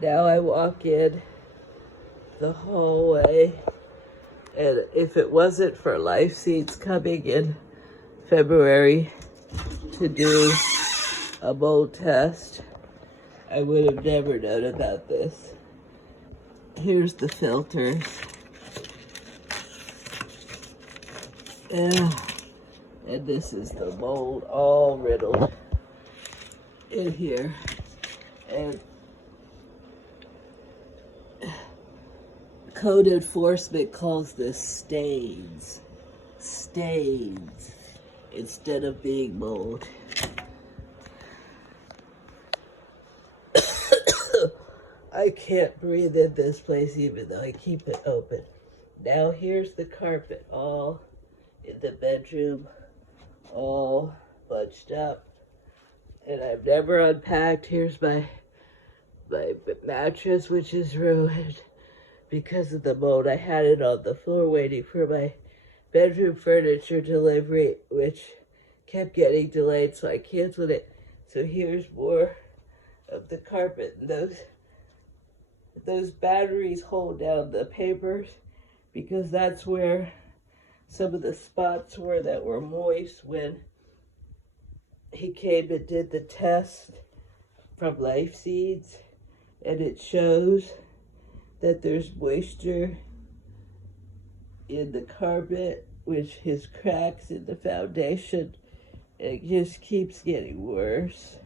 Now I walk in the hallway, and if it wasn't for Life Seeds coming in February to do a mold test, I would have never known about this. Here's the filters. And this is the mold all riddled in here. And code enforcement calls this stains. Stains instead of being mold. I can't breathe in this place even though I keep it open. Now here's the carpet all in the bedroom, all bunched up. And I've never unpacked. Here's my mattress, which is ruined because of the mold. I had it on the floor waiting for my bedroom furniture delivery, which kept getting delayed, so I canceled it. So here's more of the carpet. And those batteries hold down the papers because that's where some of the spots were that were moist when he came and did the test from Life Seeds, and it shows that there's moisture in the carpet, which has cracks in the foundation, and it just keeps getting worse.